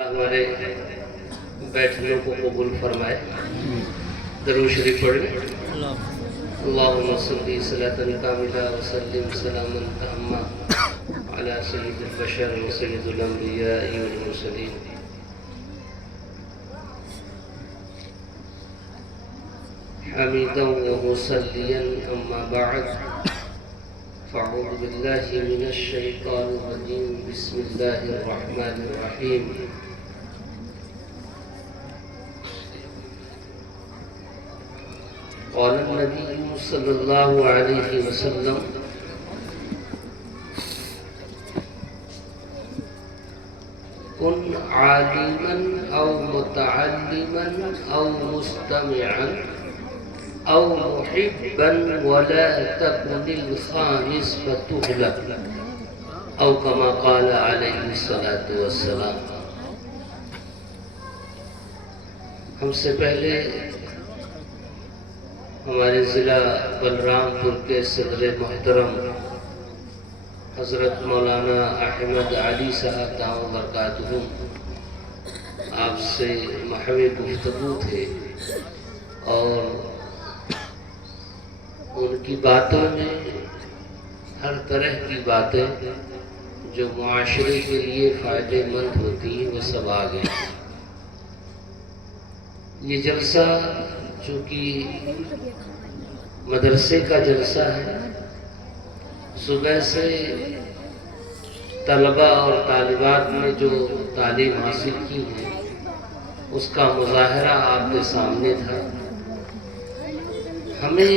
ہمارے بیٹھنے کو قبول فرمائے. درود شریف پڑھیں. اللہم صلی صلاۃ کاملہ وسلم سلاما تاما علی سید البشر وسید الانبیاء والمرسلین. حمیدا ومصلیا اما بعد فاعوذ باللہ من الشیطان الرجیم. بسم اللہ الرحمن الرحیم. قال النبي صلى الله عليه وسلم كن عالما أو متعلما أو مستمعا أو محبا ولا تكن الخامس فتهلك أو كما قال عليه الصلاة والسلام. ہم سے پہلے ہمارے ضلع بلرام پور کے صدر محترم حضرت مولانا احمد علی صاحب دعوت برکاتہ آپ سے محو گفتگو تھے اور ان کی باتوں میں ہر طرح کی باتیں جو معاشرے کے لیے فائدہ مند ہوتی ہیں وہ سب آ گئے. یہ جلسہ چونکہ مدرسے کا جلسہ ہے، صبح سے طلبہ اور طالبات نے جو تعلیم حاصل کی ہے اس کا مظاہرہ آپ کے سامنے تھا. ہمیں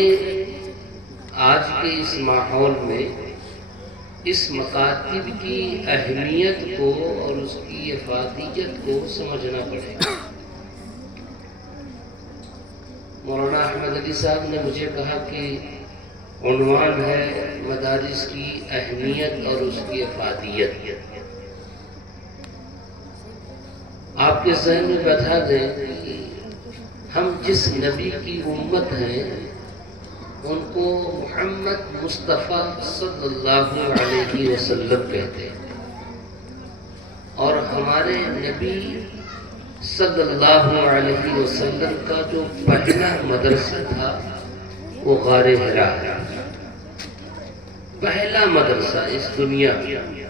آج کے اس ماحول میں اس مکاتب کی اہمیت کو اور اس کی افادیت کو سمجھنا پڑے گا. مولانا احمد علی صاحب نے مجھے کہا کہ عنوان ہے مدارس کی اہمیت اور اس کی افادیت. آپ کے ذہن میں بتا دیں کہ ہم جس نبی کی امت ہیں ان کو محمد مصطفیٰ صلی اللہ علیہ وسلم کہتے ہیں، اور ہمارے نبی صلی اللہ علیہ وسلم کا جو پہلا مدرسہ تھا وہ غار حرا ہے. پہلا مدرسہ اس دنیا میں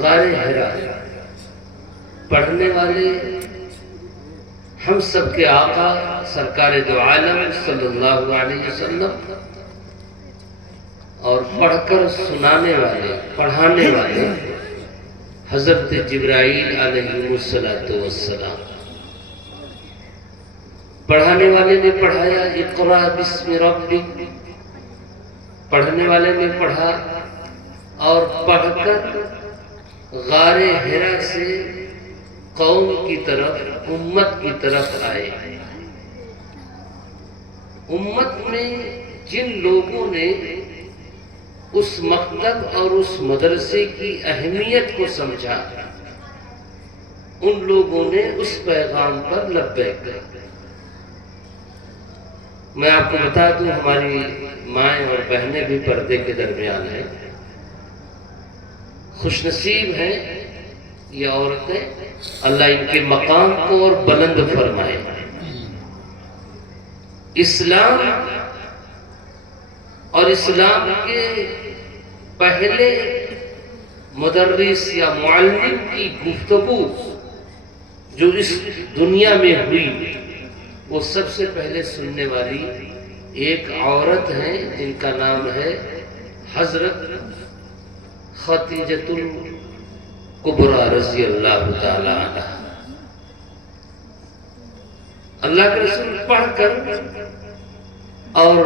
غار حرا. پڑھنے والے ہم سب کے آقا سرکار دو عالم صلی اللہ علیہ وسلم، اور پڑھ کر سنانے والے پڑھانے والے حضرت جبرائیل علیہ السلام. پڑھانے والے نے پڑھایا اقرا بسم ربک، پڑھنے والے نے پڑھا اور پڑھ کر غار حرا سے قوم کی طرف امت کی طرف آئے. امت میں جن لوگوں نے اس مکتب اور اس مدرسے کی اہمیت کو سمجھا ان لوگوں نے اس پیغام پر لبیک کہا. میں آپ کو بتا دوں ہماری مائیں اور بہنیں بھی پردے کے درمیان ہیں. خوش نصیب ہیں یہ عورتیں، اللہ ان کے مقام کو اور بلند فرمائے. اسلام اور اسلام کے پہلے مدرس یا معلم کی گفتگو جو اس دنیا میں ہوئی وہ سب سے پہلے سننے والی ایک عورت ہیں جن کا نام ہے حضرت خدیجۃ الکبریٰ رضی اللہ تعالی عنہا. اللہ کے رسول پڑھ کر اور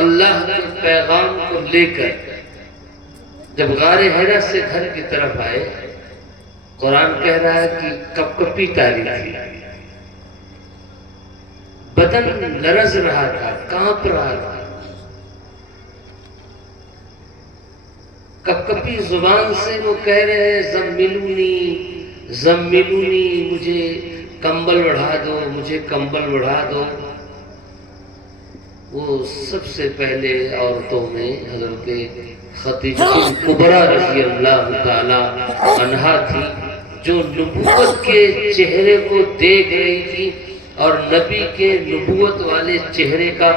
اللہ کے پیغام کو لے کر جب غار حرا سے گھر کی طرف آئے، قرآن کہہ رہا ہے کہ کپ کپی تاری تھی، بدن لرز رہا تھا، کانپ رہا تھا. کپ کپی زبان سے وہ کہہ رہے ہیں زملونی زملونی، مجھے کمبل اڑھا دو، مجھے کمبل اڑھا دو. وہ سب سے پہلے عورتوں میں حضرت خدیجہ الکبریٰ رضی اللہ تعالی عنہا تھی. جو نبوت کے چہرے کو دیکھ رہی تھی اور نبی کے نبوت والے چہرے کا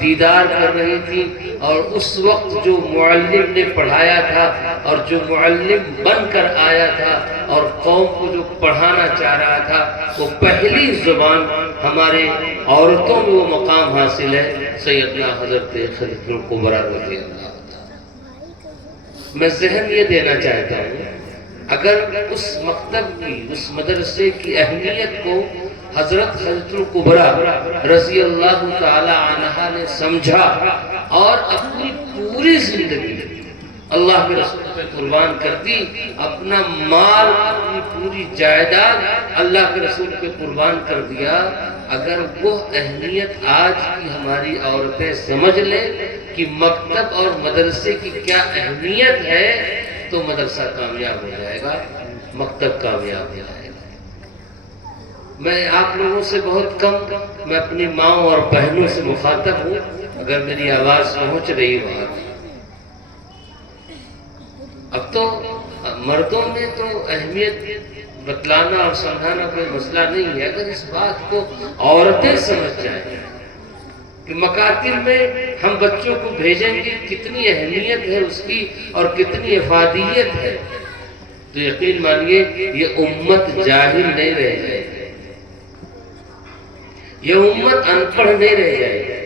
دیدار کر رہی تھی، اور اس وقت جو معلم نے پڑھایا تھا اور جو معلم بن کر آیا تھا اور قوم کو جو پڑھانا چاہ رہا تھا، وہ پہلی زبان ہمارے عورتوں میں وہ مقام حاصل ہے، سیدنا حضرت خدیجہ الکبریٰ رضی اللہ عنہا۔ میں ذہن یہ دینا چاہتا ہوں، اگر اس مکتب کی، اس مدرسے کی اہمیت کو حضرت خدیجہ الکبریٰ رضی اللہ تعالی عنہا نے سمجھا اور اپنی پوری زندگی اللہ کے رسول پہ قربان کر دی، اپنا مال، اپنی پوری جائیداد اللہ کے رسول پہ قربان کر دیا، اگر وہ اہمیت آج کی ہماری عورتیں سمجھ لیں کہ مکتب اور مدرسے کی کیا اہمیت ہے، تو مدرسہ کامیاب ہو جائے گا، مکتب کامیاب ہو جائے گا۔ میں آپ لوگوں سے بہت کم، میں اپنی ماں اور بہنوں سے مخاطب ہوں، اگر میری آواز پہنچ رہی ہو۔ اب تو مردوں میں تو اہمیت بتلانا اور سمجھانا کوئی مسئلہ نہیں ہے، اگر اس بات کو عورتیں سمجھ جائیں کہ مکاتب میں ہم بچوں کو بھیجیں گے، کتنی اہمیت ہے اس کی اور کتنی افادیت ہے، تو یقین مانیے یہ امت جاہل نہیں رہ جائے گی، یہ امت ان پڑھ نہیں رہ جائے گی،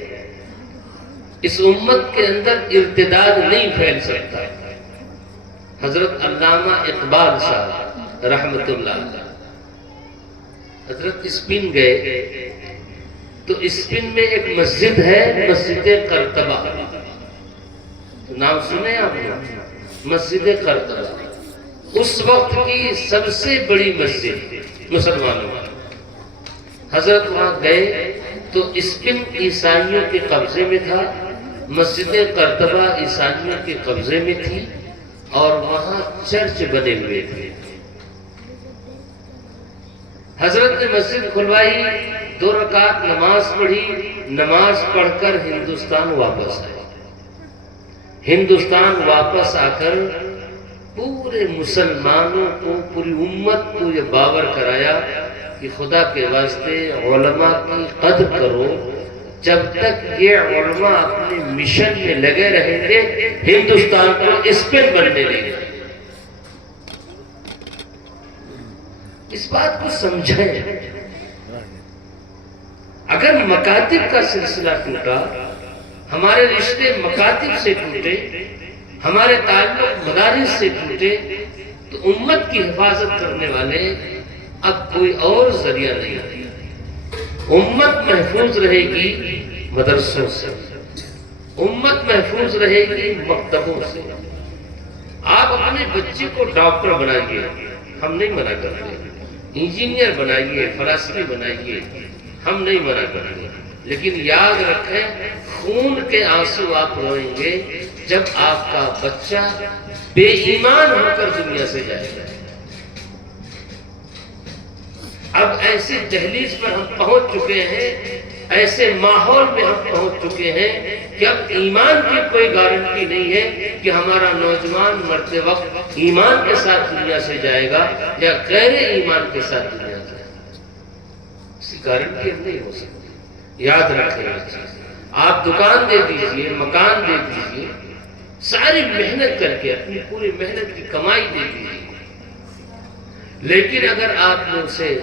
اس امت کے اندر ارتداد نہیں پھیل سکتا۔ حضرت علامہ اقبال صاحب رحمت اللہ علیہ حضرت اسپین گئے، تو اسپین میں ایک مسجد ہے، مسجد قرطبہ، نام سنے آپ نے؟ مسجد قرطبہ اس وقت کی سب سے بڑی مسجد مسلمانوں کی۔ حضرت وہاں گئے تو اسپین عیسائیوں کے قبضے میں تھا، مسجد قرطبہ عیسائیوں کے قبضے میں تھی، اور وہاں چرچ بنے ہوئے تھے۔ حضرت نے مسجد کھلوائی، 2 رکعت نماز پڑھی، نماز پڑھ کر ہندوستان واپس آئے۔ ہندوستان واپس آ کر پورے مسلمانوں کو، پوری امت کو یہ باور کرایا کہ خدا کے واسطے علماء کی قدر کرو، جب تک یہ علماء اپنے مشن میں لگے رہیں گے ہندوستان کو اسپین بننے نہیں دیں گے۔ اس بات کو سمجھیں، اگر مکاتب کا سلسلہ ٹوٹا، ہمارے رشتے مکاتب سے ٹوٹے، ہمارے تعلق مدارس سے ٹوٹے، تو امت کی حفاظت کرنے والے اب کوئی اور ذریعہ نہیں ہے۔ امت محفوظ رہے گی مدرسوں سے، امت محفوظ رہے گی مکتبوں سے۔ آپ اپنے بچے کو ڈاکٹر بنائیے، ہم نہیں منع کرتے، انجینئر بنائیے، فلاسفی بنائیے، ہم نہیں منع کرتے، لیکن یاد رکھیں خون کے آنسو آپ روئیں گے جب آپ کا بچہ بے ایمان ہو کر دنیا سے جائے گا۔ اب ایسی دہلیز پر ہم پہنچ چکے ہیں، ایسے ماحول میں ہم پہنچ چکے ہیں کہ اب ایمان کی کوئی گارنٹی نہیں ہے کہ ہمارا نوجوان مرتے وقت ایمان کے ساتھ دنیا سے جائے گا یا غیر ایمان کے ساتھ دنیا سے جائے گا، اس کی گارنٹی نہیں ہو سکتی۔ یاد رکھیں یہ چیز، آپ دکان دے دیجئے، مکان دے دیجئے، ساری محنت کر کے اپنی پوری محنت کی کمائی دے دیجئے، لیکن اگر آپ نے اسے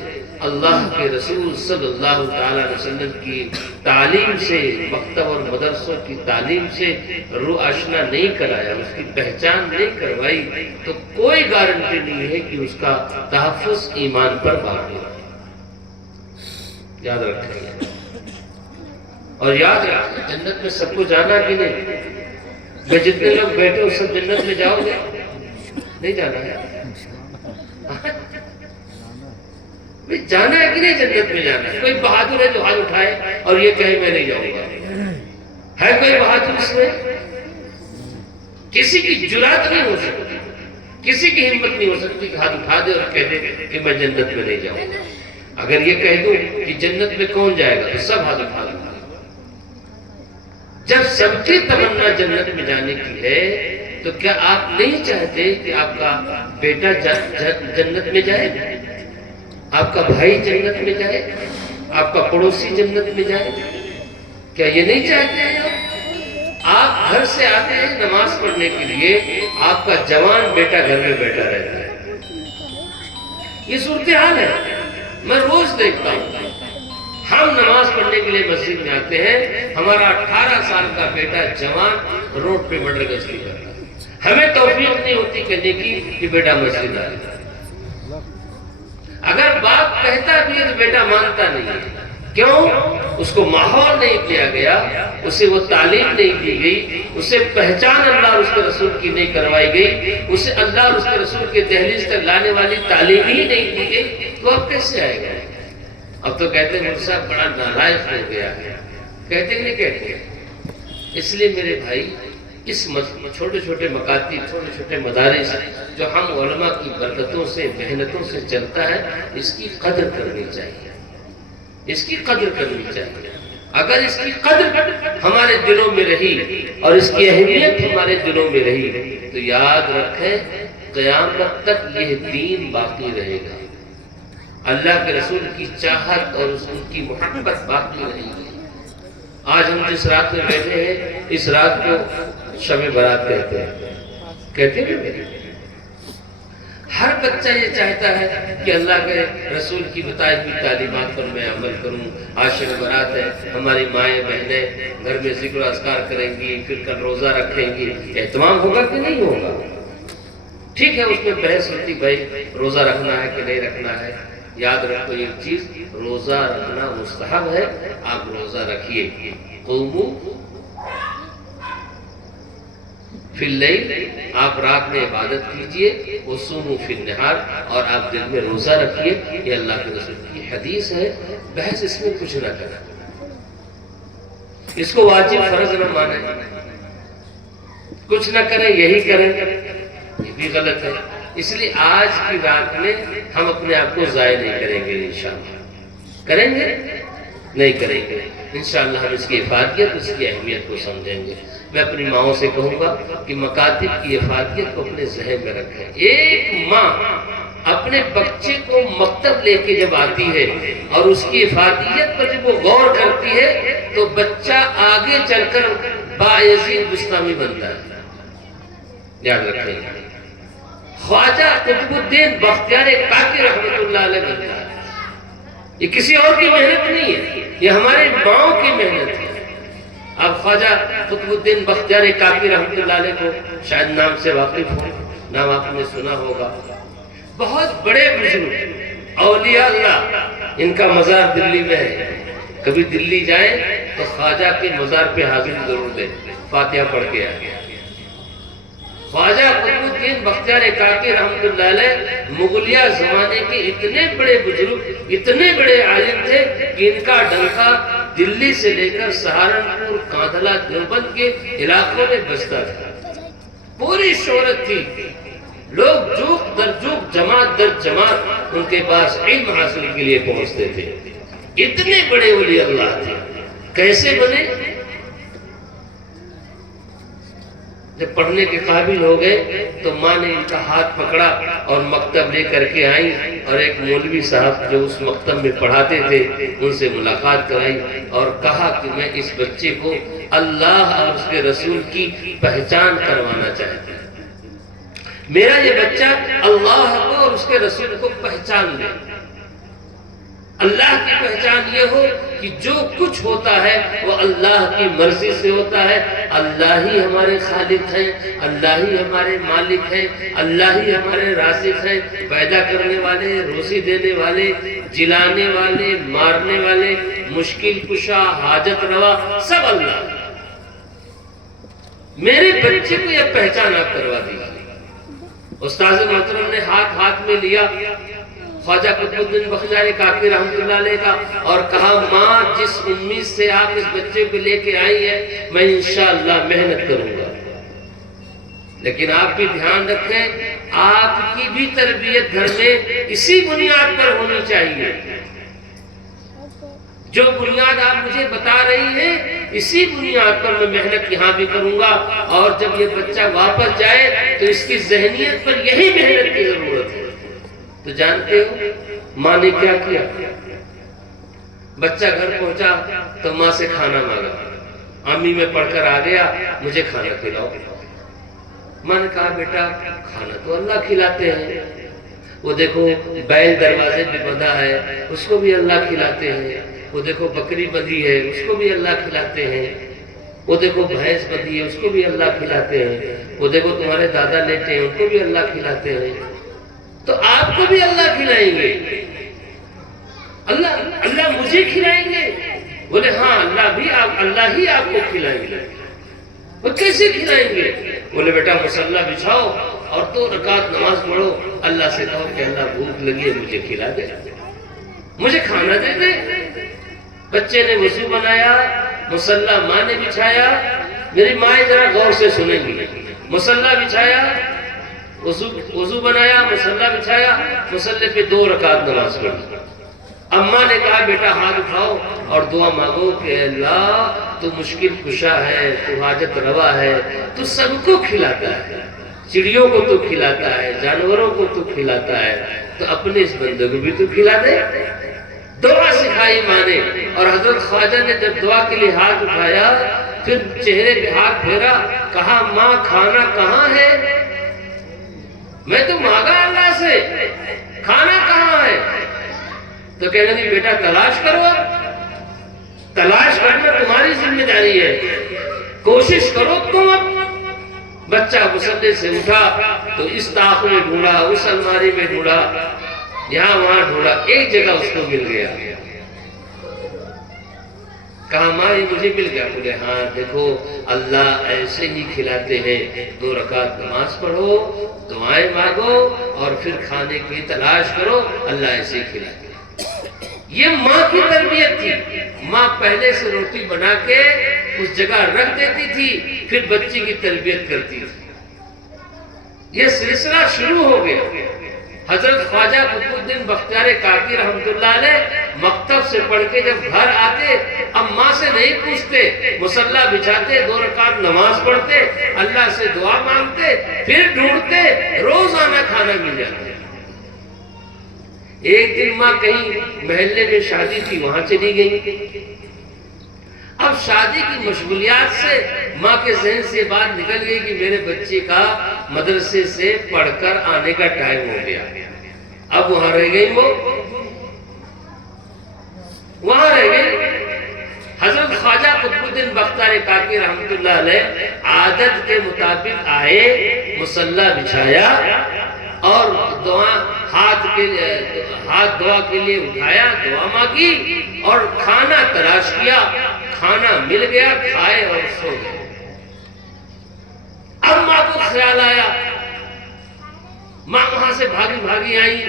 اللہ کے رسول صلی اللہ علیہ وسلم کی تعلیم سے، مکتب اور مدرسوں کی تعلیم سے روح آشنا نہیں کرایا، اس کی پہچان نہیں کروائی، تو کوئی گارنٹی نہیں ہے کہ اس کا تحفظ ایمان پر باقی رہے۔ یاد رکھیں، اور یاد رکھیں جنت میں سب کو جانا کہ نہیں؟ میں جتنے لوگ بیٹھے ہو سب جنت میں جاؤ گے؟ نہیں جانا ہے؟ جانا ہے کہ نہیں جنت میں جانا ہے؟ کوئی بہادر ہے جو ہاتھ اٹھائے اور یہ کہے میں نہیں جاؤں گا؟ ہے کوئی بہادر اس میں؟ کسی کی جرات نہیں ہو سکتی، کسی کی ہمت نہیں ہو سکتی کہ ہاتھ اٹھا دے اور کہہ دے کہ میں جنت میں نہیں جاؤں گا۔ اگر یہ کہہ دوں کہ جنت میں کون جائے گا تو سب ہاتھ اٹھا دیں۔ جب سب کی تمنا جنت میں جانے کی ہے تو کیا آپ نہیں چاہتے کہ آپ کا بیٹا جنت میں جائے، آپ کا بھائی جنت میں جائے، آپ کا پڑوسی جنت میں جائے؟ کیا یہ نہیں چاہتے ہیں؟ آپ گھر سے آتے ہیں نماز پڑھنے کے لیے، آپ کا جوان بیٹا گھر میں بیٹھا رہتا ہے۔ یہ صورتحال ہے، میں روز دیکھتا ہوں۔ ہم نماز پڑھنے کے لیے مسجد میں آتے ہیں، ہمارا 18 سال کا بیٹا جوان روڈ پہ مرڈر گشتی کرتا ہے، ہمیں توفیق نہیں ہوتی کہنے کی کہ بیٹا مسجد آ جائے۔ اگر باپ کہتا بھی ہے تو بیٹا مانتا نہیں ہے، کیوں؟ اس کو ماحول نہیں دیا گیا، اسے وہ تعلیم نہیں دی گئی، اسے پہچان اللہ اور اس کے رسول کی نہیں کروائی گئی، اسے اللہ اور اس کے رسول کے دہلیز تک لانے والی تعلیم ہی نہیں دی گئی، تو اب کیسے آئے گا؟ اب تو کہتے ہیں مرزا بڑا نالائق ہو گیا ہے، کہتے نہیں کہتے؟ اس لیے میرے بھائی، اس چھوٹے چھوٹے مکاتب، چھوٹے چھوٹے مدارس جو ہم علماء کی برکتوں سے، محنتوں سے چلتا ہے، اس کی قدر کرنی چاہیے، اس کی قدر کرنی چاہیے۔ اگر اس کی قدر ہمارے دلوں میں رہی اور اس کی اہمیت ہمارے دلوں میں رہی تو یاد رکھیں قیامت تک یہ دین باقی رہے گا، اللہ کے رسول کی چاہت اور اس کی محبت باقی رہے گی۔ آج ہم جس رات میں بیٹھے ہیں، اس رات کو شب برات کہتے ہیں، کہتے ہیں۔ ہر بچہ یہ چاہتا ہے کہ اللہ کے رسول کی بتائی ہوئی تعلیمات پر میں عمل کروں۔ آج شب برات ہے، ہماری مائیں بہنیں گھر میں ذکر و اذکار کریں گی، پھر کل روزہ رکھیں گی، اہتمام ہوگا کہ نہیں ہوگا؟ ٹھیک ہے، اس میں بحث ہوتی بھائی روزہ رکھنا ہے کہ نہیں رکھنا ہے۔ یاد رکھو ایک چیز، روزہ رکھنا مستحب ہے، آپ روزہ رکھیے۔ قوموا فی اللیل، آپ رات میں عبادت کیجئے، وصوموا فی النہار، اور آپ دن میں روزہ رکھیے۔ یہ اللہ کے رسول کی حدیث ہے، بحث اس میں کچھ نہ کریں، اس کو واجب فرض نہ مانیں، کچھ نہ کریں یہی کریں، یہ بھی غلط ہے۔ اس لیے آج کی رات میں ہم اپنے آپ کو ضائع نہیں کریں گے، انشاءاللہ کریں گے نہیں کریں گے، انشاءاللہ ہم اس کی افادیت، اس کی اہمیت کو سمجھیں گے۔ میں اپنی ماؤں سے کہوں گا کہ مکاتب کی افادیت کو اپنے ذہن میں رکھیں۔ ایک ماں اپنے بچے کو مکتب لے کے جب آتی ہے اور اس کی افادیت پر جب وہ غور کرتی ہے تو بچہ آگے چل کر باعزید مستمی بنتا ہے۔ یاد رکھیں گے، خواجہ قطب الدین بختیار کاکی رحمت اللہ علیہ بنتا ہے۔ یہ کسی اور کی محنت نہیں ہے، یہ ہمارے ماؤں کی محنت ہے۔ اب خواجہ قطب الدین بختیار کاکی رحمت اللہ علیہ کو شاید نام سے واقف ہو، نام آپ نے سنا ہوگا۔ بہت بڑے بزرگ اولیاء اللہ، ان کا مزار دلی میں ہے، کبھی دلی جائیں تو خواجہ کے مزار پہ حاضری ضرور دیں، فاتحہ پڑھ کے آئیں۔ خواجہ قطب الدین بختیار کاکی رحمت اللہ علیہ مغلیہ زمانے کے اتنے بڑے بزرگ، اتنے بڑے عالم تھے کہ ان کا ڈنکا دلی سے لے کر سہارنپور، کاندھلہ، دیوبند کے علاقوں میں بجتا تھا، پوری شہرت تھی، لوگ جوک در جوک، جماعت در جماعت ان کے پاس علم حاصل کے لیے پہنچتے تھے۔ اتنے بڑے ولی اللہ تھے، کیسے بنے؟ جب پڑھنے کے قابل ہو گئے تو ماں نے ان کا ہاتھ پکڑا اور مکتب لے کر کے آئیں، اور ایک مولوی صاحب جو اس مکتب میں پڑھاتے تھے ان سے ملاقات کرائی اور کہا کہ میں اس بچے کو اللہ اور اس کے رسول کی پہچان کروانا چاہتا ہوں، میرا یہ بچہ اللہ کو اور اس کے رسول کو پہچان لے۔ اللہ کی پہچان یہ ہو کہ جو کچھ ہوتا ہے وہ اللہ کی مرضی سے ہوتا ہے، اللہ ہی ہمارے خالق ہیں، اللہ ہی ہمارے مالک ہیں، اللہ ہی ہمارے رازق ہیں، پیدا کرنے والے، روزی دینے والے، جلانے والے، مارنے والے، مشکل کشا، حاجت روا، سب اللہ۔ میرے بچے کو یہ پہچان آپ کروا دیجیے۔ استاذ محترم نے ہاتھ میں لیا خواجہ قطب الدین بختیار کاکی رحمت اللہ علیہ کا اور کہا ماں جس امید سے آپ اس بچے کو لے کے آئی ہے میں انشاءاللہ محنت کروں گا، لیکن آپ بھی دھیان رکھیں آپ کی بھی تربیت گھر میں اسی بنیاد پر ہونی چاہیے جو بنیاد آپ مجھے بتا رہی ہیں اسی بنیاد پر میں محنت یہاں بھی کروں گا، اور جب یہ بچہ واپس جائے تو اس کی ذہنیت پر یہی محنت کی ضرورت ہے۔ تو جانتے ہو ماں نے کیا کیا؟ بچہ گھر پہنچا تو ماں سے کھانا مانگا، امی میں پڑھ کر آ گیا، مجھے کھانا کھلاؤ۔ ماں نے کہا بیٹا کھانا تو اللہ کھلاتے ہیں، وہ دیکھو بیل دروازے پہ بندھا ہے اس کو بھی اللہ کھلاتے ہیں، وہ دیکھو بکری بندھی ہے اس کو بھی اللہ کھلاتے ہیں، وہ دیکھو بھینس بندھی ہے اس کو بھی اللہ کھلاتے ہیں، وہ دیکھو تمہارے دادا لیٹے ہیں ان کو بھی اللہ کھلاتے ہیں، تو آپ کو بھی اللہ کھلائیں گے؟ اللہ مجھے کھلائیں گے؟ بولے ہاں اللہ ہی آپ کو کھلائیں گے۔ وہ کیسے کھلائیں گے؟ بولے بیٹا مصلی بچھاؤ اور 2 رکعت نماز پڑھو، اللہ سے کہو کہ اللہ بھوک لگی ہے مجھے کھلا دے، مجھے کھانا دے دے۔ بچے نے وضو بنایا، مصلی ماں نے بچھایا، میری ماں ذرا غور سے سنیں گی، مصلی بچھایا، وضو بنایا، مصلی بچھایا، مصلی پہ 2 رکعت نماز پڑھی۔ اماں نے کہا بیٹا ہاتھ اٹھاؤ اور دعا مانگو کہ اللہ تو مشکل کشا ہے، تو حاجت روا ہے، تو سب کو کھلاتا ہے، چڑیوں کو تو کھلاتا ہے، جانوروں کو تو کھلاتا ہے، تو اپنے اس بندے کو بھی تو کھلا دے۔ دعا سکھائی ماں نے، اور حضرت خواجہ نے جب دعا کے لیے ہاتھ اٹھایا پھر چہرے پہ ہاتھ پھیرا، کہا ماں کھانا کہاں ہے؟ میں تو مانگا اللہ سے، کھانا کہاں ہے؟ تو کہنے لگی بیٹا تلاش کرو، اب تلاش کرنا تمہاری ذمہ داری ہے، کوشش کرو تم۔ اب بچہ مصلی سے اٹھا تو اس طاق میں ڈھونڈا، اس الماری میں ڈھونڈا، یہاں وہاں ڈھونڈا، ایک جگہ اس کو مل گیا۔ کہا ماں یہ مجھے مل گیا؟ بولے ہاں دیکھو اللہ ایسے ہی کھلاتے ہیں، 2 رکعت نماز پڑھو، دعائیں مانگو اور پھر کھانے کی تلاش کرو، اللہ ایسے ہی کھلاتے ہیں۔ یہ ماں کی تربیت تھی۔ ماں پہلے سے روٹی بنا کے اس جگہ رکھ دیتی تھی، پھر بچے کی تربیت کرتی تھی۔ یہ سلسلہ شروع ہو گیا۔ حضرت خواجہ قطب الدین بختیار کاکی رحمت اللہ علیہ مکتب سے پڑھ کے جب گھر آتے، اب ماں سے نہیں پوچھتے، مصلی بچھاتے، 2 رکعت نماز پڑھتے، اللہ سے دعا مانگتے، پھر ڈھونڈتے، روزانہ کھانا مل جاتا۔ ایک دن ماں کہیں محلے میں شادی تھی وہاں چلی گئی۔ اب شادی کی مشغولیات سے ماں کے ذہن سے بات نکل گئی کہ میرے بچے کا مدرسے سے پڑھ کر آنے کا ٹائم ہو گیا۔ اب وہاں رہ گئی، وہ وہاں رہ گئی۔ حضرت خواجہ قطب الدین بختیار کاکی رحمت اللہ علیہ عادت کے مطابق آئے، مصلی بچھایا اور ہاتھ دعا کے لیے اٹھایا، دعا مانگی اور کھانا تلاش کیا، کھانا مل گیا، کھائے اور سو گئے۔ اب ماں کو خیال آیا، ماں وہاں سے بھاگی آئی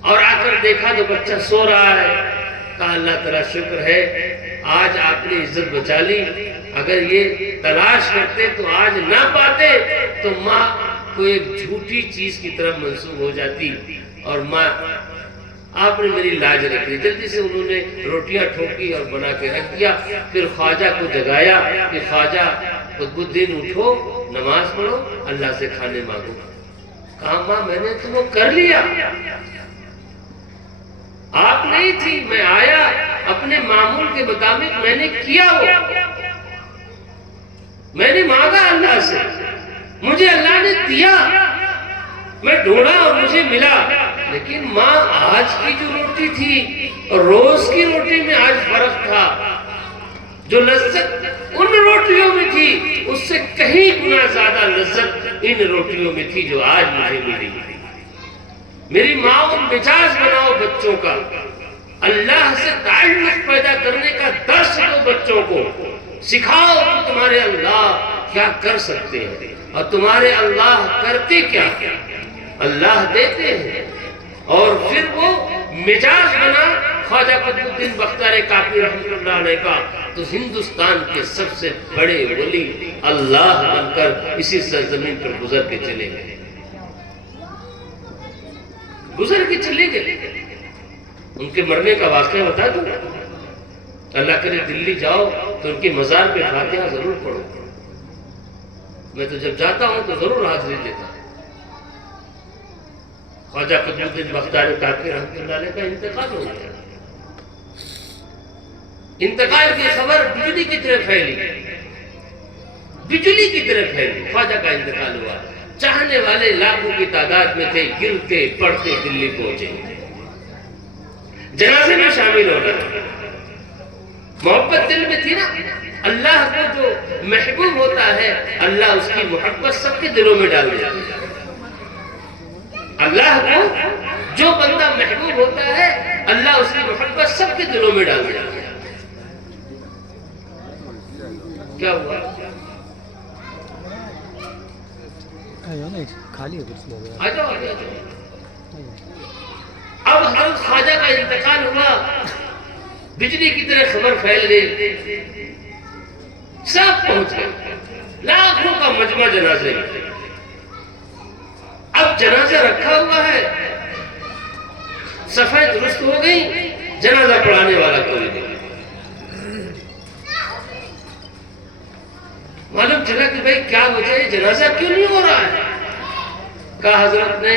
اور آ کر دیکھا تو بچہ سو رہا ہے۔ کہا اللہ تعالیٰ شکر ہے آج آپ نے عزت بچا لی، اگر یہ تلاش کرتے تو آج نہ پاتے تو ماں کو ایک جھوٹی چیز کی طرف منسوب ہو جاتی، اور ماں آپ نے میری لاج رکھ لی۔ جلدی سے انہوں نے روٹیاں ٹھوکی اور بنا کے رکھ دیا۔ پھر خواجہ کو جگایا کہ خواجہ قطب الدین اٹھو، نماز پڑھو، اللہ سے کھانے مانگو۔ کہا ماں میں نے تو وہ کر لیا، آپ نہیں تھی، میں آیا اپنے معمول کے مطابق میں نے کیا، وہ میں نے مانگا اللہ سے، مجھے اللہ نے دیا، میں ڈھونڈا اور مجھے ملا۔ لیکن ماں آج کی جو روٹی تھی اور روز کی روٹی میں آج فرق تھا، جو لذت ان روٹیوں میں تھی اس سے کہیں گنا زیادہ لذت ان روٹیوں میں تھی جو آج مجھے ملی۔ میری ماں ان مزاج بناؤ بچوں کا، اللہ سے تعلق پیدا کرنے کا درس دو بچوں کو، سکھاؤ کہ تمہارے اللہ کیا کر سکتے ہیں اور تمہارے اللہ کرتے کیا کیا، اللہ دیتے ہیں۔ اور پھر وہ مزاج بنا خواجہ قطب الدین بختیار کاکی رحمۃ اللہ علیہ کا، تو ہندوستان کے سب سے بڑے ولی اللہ بن کر اسی سرزمین پر گزر کے چلے گئے، گزر کے چلے گئے۔ ان کے مرنے کا واقعہ بتا دوں، اللہ کرے دلی جاؤ تو ان کے مزار پہ فاتحہ ضرور پڑھو. میں تو جب جاتا ہوں تو ضرور حاضری دیتا ہوں. خواجہ قطب الدین بختیار کاکڑ رحمۃ اللہ علیہ کا انتقال ہو گیا. انتقال کی خبر بجلی کی طرح پھیلی، بجلی کی طرح پھیلی. خواجہ کا انتقال ہوا، چاہنے والے لاکھوں کی تعداد میں تھے، گرتے پڑتے دلی پہنچے، جنازے میں شامل ہونا. محبت دل میں تھی نا. اللہ کو جو محبوب ہوتا ہے اللہ اس کی محبت سب کے دلوں میں ڈال دیتا ہے. اللہ کو جو بندہ محبوب ہوتا ہے اللہ اس کی محبت سب کے دلوں میں ڈال دیتا ہے. کیا ہوا؟ آ جاؤ. اب حضرت خواجہ کا انتقال ہوا، بجلی کی طرح خبر پھیل گئی، سب پہنچ گئے، لاکھوں کا مجمع جنازے میں. اب جنازہ رکھا ہوا ہے، صفائی درست ہو گئی، جنازہ پڑھانے والا کوئی نہیں. معلوم چلا کہ بھئی کیا وجہ ہے، جنازہ کیوں نہیں ہو رہا ہے؟ کہا حضرت نے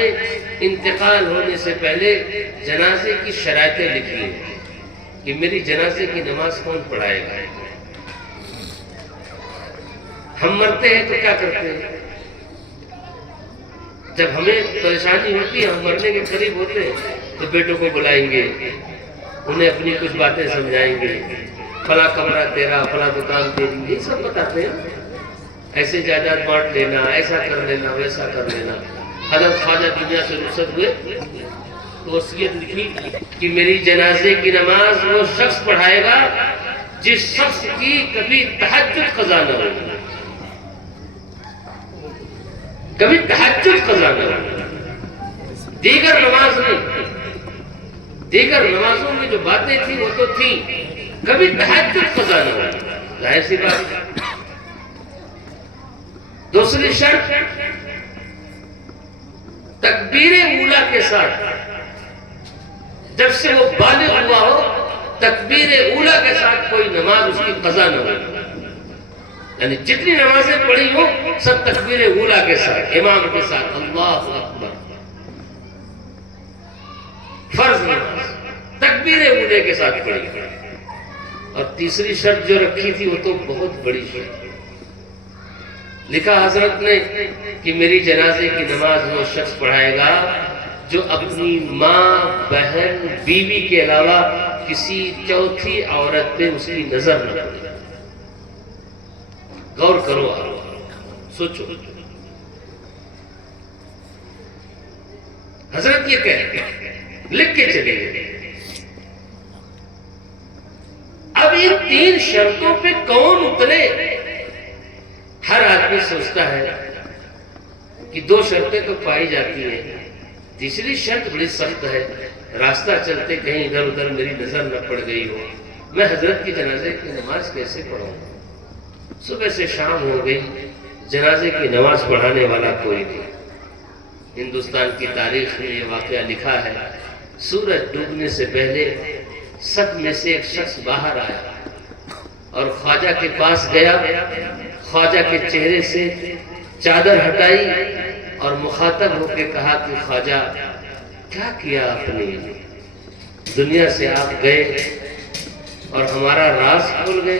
انتقال ہونے سے پہلے جنازے کی شرائطیں لکھی ہیں کہ میری جنازے کی نماز کون پڑھائے گا. ہم مرتے ہیں تو کیا کرتے ہیں؟ جب ہمیں پریشانی ہوتی ہے، ہم مرنے کے قریب ہوتے ہیں تو بیٹوں کو بلائیں گے، انہیں اپنی کچھ باتیں سمجھائیں گے، فلاں کمرہ تیرا، فلاں دکان تیری، یہ سب بتاتے ہیں. ایسے جائیداد بانٹ لینا، ایسا کر لینا، ویسا کر لینا. حضرت خواجہ دنیا سے رخصت ہوئے تو وصیت لکھی کہ میری جنازے کی نماز وہ شخص پڑھائے گا جس شخص کی کبھی تہجد قضا نہ ہو، کبھی تہجد قضا نہ ہو. دیگر نماز نہیں، دیگر نمازوں میں جو باتیں تھیں وہ تو تھیں، کبھی تہجد قضا نہ ہو. ظاہر سی بات. دوسری شرط تکبیر اولیٰ کے ساتھ، جب سے وہ بالغ ہوا ہو تکبیر اولیٰ کے ساتھ کوئی نماز اس کی قضا نہ ہو. یعنی جتنی نمازیں پڑھی ہو سب تکبیر اولیٰ کے ساتھ، امام کے ساتھ اللہ اکبر. فرض نماز تکبیر اولیٰ کے ساتھ پڑھی. اور تیسری شرط جو رکھی تھی وہ تو بہت بڑی شرط. لکھا حضرت نے کہ میری جنازے کی نماز وہ شخص پڑھائے گا جو اپنی ماں، بہن، بیوی کے علاوہ کسی چوتھی عورت پہ اس کی نظر نہ پڑے. غور کرو، آپ سوچو. حضرت یہ کہہ لکھ کے چلے گئے. اب ان تین شرطوں پہ کون اترے؟ ہر آدمی سوچتا ہے کہ دو شرطیں تو پائی جاتی ہیں، تیسری شرط بڑی سخت ہے، راستہ چلتے کہیں ادھر ادھر میری نظر نہ پڑ گئی ہو، میں حضرت کی جنازے کی نماز کیسے پڑھوں؟ صبح سے شام ہو گئی، جنازے کی نماز پڑھانے والا کوئی نہیں. ہندوستان کی تاریخ میں یہ واقعہ لکھا ہے، سورج ڈوبنے سے پہلے سب میں سے ایک شخص باہر آیا اور خواجہ کے پاس گیا، خواجہ کے چہرے سے چادر ہٹائی اور مخاطب ہو کے کہا کہ خواجہ کیا کیا آپ نے؟ دنیا سے آپ گئے اور ہمارا راز کھول گئے.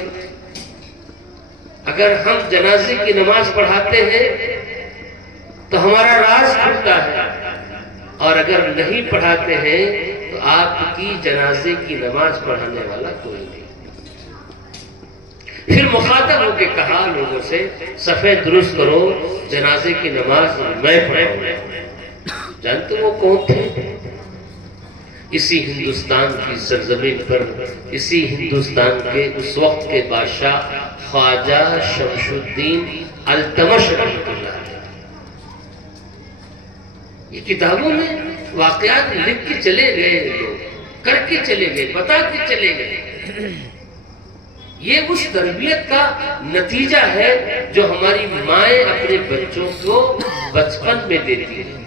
اگر ہم جنازے کی نماز پڑھاتے ہیں تو ہمارا راز کھلتا ہے، اور اگر نہیں پڑھاتے ہیں تو آپ کی جنازے کی نماز پڑھانے والا کوئی نہیں. پھر مخاطب ہو کے کہا لوگوں سے صفحے درست کرو، جنازے کی نماز میں پڑھاؤں. جانتے وہ کون تھے؟ اسی ہندوستان کی سرزمین پر اسی ہندوستان کے اس وقت کے بادشاہ خواجہ شمس الدین التمش رحمۃ اللہ علیہ. یہ کتابوں میں واقعات لکھ کے چلے گئے، لوگ کر کے چلے گئے، بتا کے چلے گئے. یہ اس تربیت کا نتیجہ ہے جو ہماری مائیں اپنے بچوں کو بچپن میں دیتی ہیں.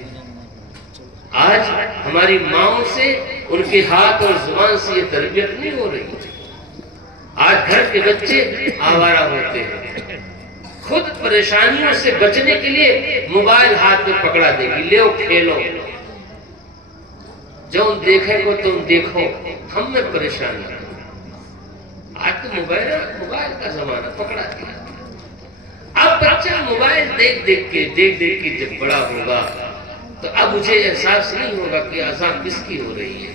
آج ہماری ماؤں سے، ان کے ہاتھ اور زبان سے یہ تربیت نہیں ہو رہی. آج گھر کے بچے آوارہ ہوتے ہیں، خود پریشانیوں سے بچنے کے لیے موبائل ہاتھ میں پکڑا دے گی، لیو کھیلو، جو دیکھے کو تم دیکھو، ہم میں پریشان ہے۔ آج تو موبائل کا زمانہ پکڑا دیا۔ اب بچہ موبائل دیکھ دیکھ کے جب بڑا ہوگا تو اب مجھے احساس نہیں ہوگا کہ اذان کس کی ہو رہی ہے،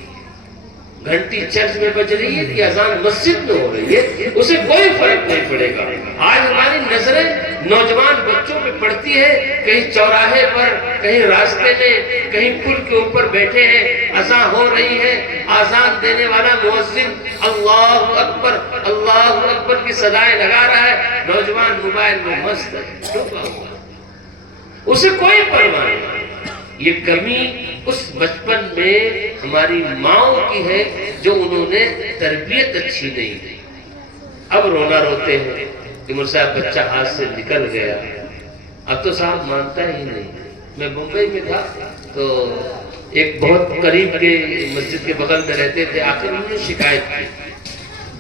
گھنٹی چرچ میں بج رہی ہے کہ اذان مسجد میں ہو رہی ہے، اسے کوئی فرق نہیں پڑے گا۔ آج ہماری نظریں نوجوان بچوں پہ پڑتی ہے، کہیں چوراہے پر، کہیں راستے میں، کہیں پل کے اوپر بیٹھے ہیں، اذان ہو رہی ہے، اذان دینے والا مؤذن اللہ اکبر کی صدائیں لگا رہا ہے، نوجوان موبائل میں مست ہے، ڈوبا ہوا، اسے کوئی پرواہ نہیں۔ یہ کمی اس بچپن میں ہماری ماؤں کی ہے جو انہوں نے تربیت اچھی نہیں دی۔ اب رونا روتے ہیں کہ مجھ سے بچہ ہاتھ سے نکل گیا، اب تو صاحب مانتا ہی نہیں۔ میں ممبئی میں تھا تو ایک بہت قریب کے مسجد کے بغل میں رہتے تھے، آخر انہوں نے شکایت کی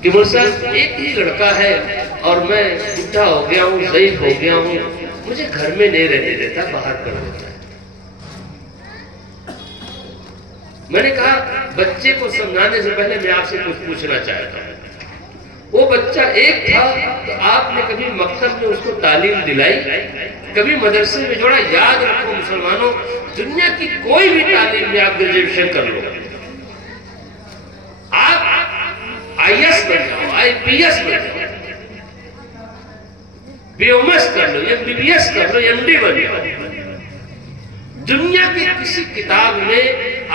کہ مجھ سے ایک ہی لڑکا ہے اور میں بڈھا ہو گیا ہوں، ضعیف ہو گیا ہوں، مجھے گھر میں نہیں رہنے دیتا، باہر کر دیتا ہے۔ میں نے کہا بچے کو سمجھانے سے پہلے میں آپ سے کچھ پوچھنا چاہتا ہوں، وہ بچہ ایک تھا تو آپ نے کبھی مکتب میں اس کو تعلیم دلائی، کبھی مدرسے میں جوڑا؟ یاد رکھو مسلمانوں، دنیا کی کوئی بھی تعلیم میں آپ گریجویشن کر لو، آپ آئی ایس بن جاؤ، آئی پی ایس بن جاؤ، بی ایم ایس کر لو، ایم بی بی ایس کر لو، ایم ڈی بن جاؤ، دنیا کی کسی کتاب میں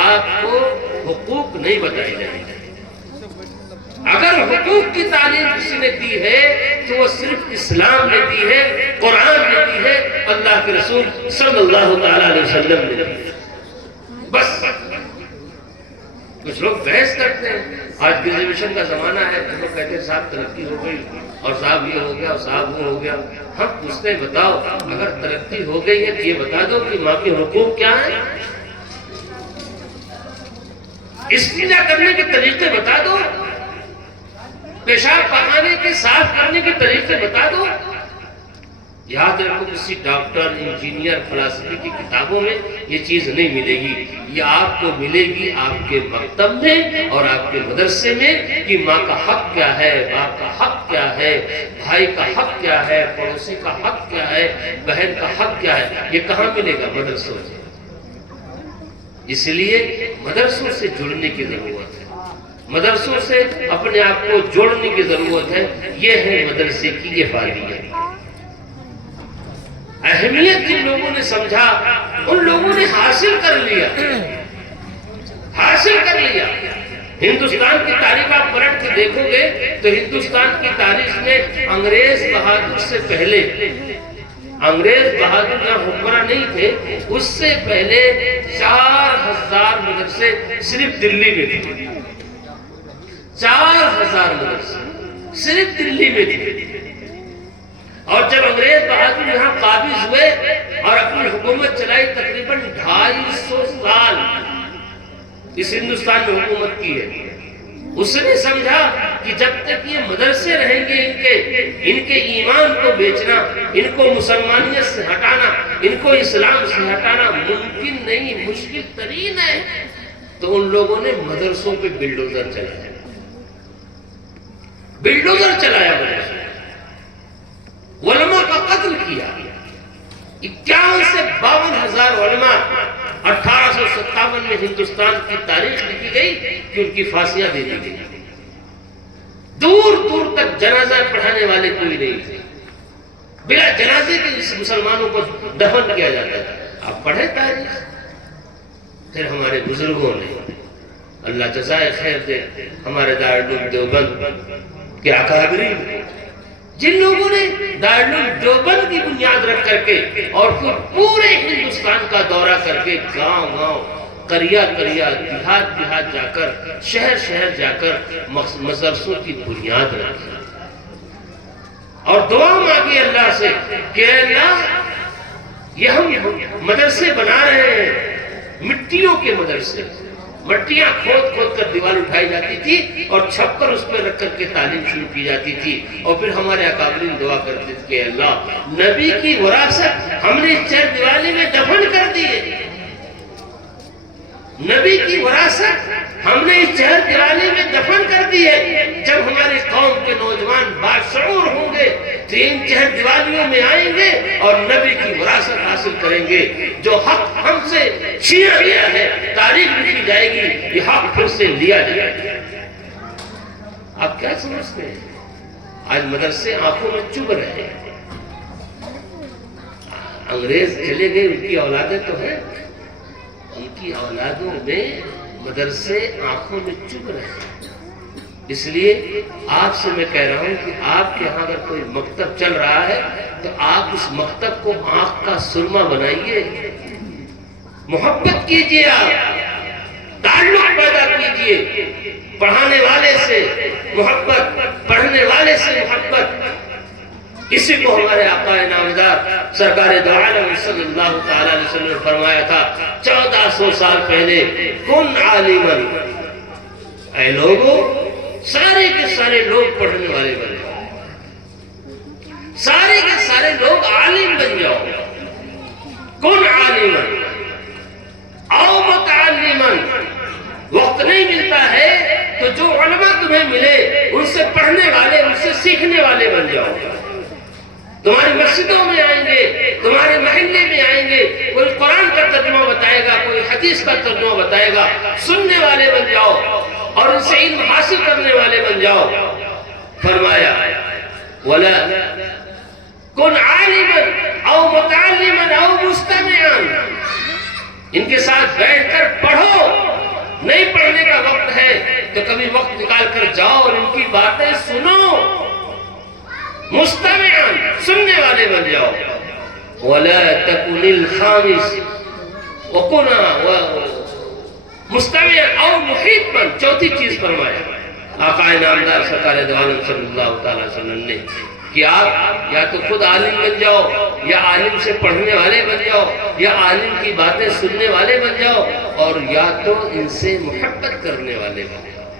آپ کو حقوق نہیں بتائی جائیں گے۔ اگر حقوق کی تعلیم کسی نے دی ہے تو وہ صرف اسلام نے دی ہے، قرآن نے دی ہے، اللہ کے رسول صلی اللہ تعالیٰ علیہ وسلم نے دی ہے۔ بس کچھ لوگ بحث کرتے ہیں، آج گریجویشن کا زمانہ ہے، لوگ کہتے ہیں صاحب ترقی ہو گئی اور صاحب یہ ہو گیا اور صاحب وہ ہو گیا۔ ہم پوچھتے ہیں بتاؤ اگر ترقی ہو گئی ہے تو یہ بتا دو کہ ماں کے حقوق کیا ہیں، استنجا کرنے کے طریقے بتا دو، پیشاب پخانے کے صاف کرنے کے طریقے بتا دو۔ یاد رکھو کسی ڈاکٹر، انجینئر، فلسفی کی کتابوں میں یہ چیز نہیں ملے گی، یہ آپ کو ملے گی آپ کے مکتب میں اور آپ کے مدرسے میں کہ ماں کا حق کیا ہے، باپ کا حق کیا ہے، بھائی کا حق کیا ہے، پڑوسی کا حق کیا ہے، بہن کا حق کیا ہے۔ یہ کہاں ملے گا؟ مدرسوں سے۔ اس لیے مدرسوں سے جڑنے کی ضرورت ہے، مدرسوں سے اپنے آپ کو جوڑنے کی ضرورت ہے۔ یہ ہے مدرسے کی افادیت، اہمیت جن لوگوں نے سمجھا ان لوگوں نے حاصل کر لیا۔ ہندوستان کی تاریخ آپ پلٹ کے دیکھو گے تو ہندوستان کی تاریخ میں انگریز بہادر سے پہلے، انگریز بہادر نہ حکمراں نہیں تھے، اس سے پہلے 4000 مدرسے صرف دلی میں تھے، 4000 مدرسے صرف دلی میں تھے۔ اور جب انگریز بہادر یہاں قابض ہوئے اور اپنی حکومت چلائی، تقریباً 250 سال اس ہندوستان میں حکومت کی ہے، اس نے سمجھا کہ جب تک یہ مدرسے رہیں گے ان کے ایمان کو بیچنا، ان کو مسلمانیت سے ہٹانا، ان کو اسلام سے ہٹانا ممکن نہیں، مشکل ترین ہے۔ تو ان لوگوں نے مدرسوں پہ بلڈوزر چلایا، مدرسے، علماء کا قتل کیا۔ 51 سے 52,000 علماء 1857 میں ہندوستان کی تاریخ لکھی گئی کہ ان کی پھانسیاں دے دی گئی۔ دور دور تک جنازہ پڑھانے والے کوئی نہیں تھے، بلا جنازے کے مسلمانوں کو دفن کیا جاتا تھا۔ آپ پڑھیں تاریخ۔ پھر ہمارے بزرگوں نے، اللہ جزائے خیر دے، ہمارے دارالعلوم دیوبند کے اکابرین، جن لوگوں نے دارالعلوم دیوبند کی بنیاد رکھ کر کے اور پھر پورے ہندوستان کا دورہ کر کے گاؤں گاؤں، قریہ قریہ، دیہات دیہات جا کر، شہر شہر جا کر مدرسوں کی بنیاد رکھی اور دعا مانگی اللہ سے کہ اے اللہ یہ ہم مدرسے بنا رہے ہیں، مٹیوں کے مدرسے، مٹیاں کھود کھود کر دیوار اٹھائی جاتی تھی اور چھپر اس پر رکھ کر کے تعلیم شروع کی جاتی تھی، اور پھر ہمارے اکابرین دعا کرتے تھے کہ اللہ نبی کی وراثت ہم نے اس چہر دیوالی میں دفن کر دی ہے، نبی کی وراثت ہم نے اس چہر دیوالی میں دفن کر دی ہے۔ جب ہمارے قوم کے نوجوان باشعور ہوں گے تو ان چہر دیوالیوں میں آئیں گے اور نبی کی وراثت حاصل کریں گے۔ جو حق ہم سے چھینا گیا ہے تاریخ لکھی جائے گی، یہ حق پھر سے لیا جائے گا۔ آپ کیا سمجھتے ہیں؟ آج مدرسے آنکھوں میں چبھ رہے ہیں، انگریز چلے گئے، ان کی اولادیں تو ہیں، ان کی اولادوں میں مدرسے آنکھوں میں چبھ رہے ہیں۔ اس لیے آپ سے میں کہہ رہا ہوں کہ آپ کے ہاں اگر کوئی مکتب چل رہا ہے تو آپ اس مکتب کو آنکھ کا سرما بنائیے، محبت کیجیے، آپ تعلق پیدا کیجیے، پڑھانے والے سے محبت، پڑھنے والے سے محبت۔ اسی کو ہمارے آقا نامدار سرکار دو عالم صلی اللہ تعالی علیہ وسلم نے فرمایا تھا 1400 سال پہلے، کن عالمن، اے لوگوں سارے کے سارے لوگ پڑھنے والے بن جاؤ، سارے کے سارے لوگ عالم بن جاؤ، کن عالمن او متعلمن۔ وقت نہیں ملتا ہے تو جو علماء تمہیں ملے ان سے پڑھنے والے، ان سے سیکھنے والے بن جاؤ۔ تمہاری مسجدوں میں آئیں گے، تمہارے محلے میں آئیں گے، کوئی قرآن کا ترجمہ بتائے گا، کوئی حدیث کا ترجمہ بتائے گا، سننے والے بن جاؤ اور ان سے علم حاصل کرنے والے بن جاؤ۔ فرمایا وَلَا كُنْ عَالِمًا أَوْ مُتَعَلِّمًا أَوْ مُسْتَمِعًا۔ ان کے ساتھ بیٹھ کر پڑھو، نہیں پڑھنے کا وقت ہے تو کبھی وقت نکال کر جاؤ اور ان کی باتیں سنو، مستمعاً، سننے والے بن جاؤ۔ وَلَا تَكُنِ الْخَامِسِ وَكُنَا مستمعاً أَوْ مُحِبًّا۔ چوتھی چیز فرمایا آقا نامدار سرکار دو عالم صلی اللہ تعالی وسلم نے کہ آپ یا تو خود عالم بن جاؤ، یا عالم سے پڑھنے والے بن جاؤ، یا عالم کی باتیں سننے والے بن جاؤ، اور یا تو ان سے محبت کرنے والے بن جاؤ۔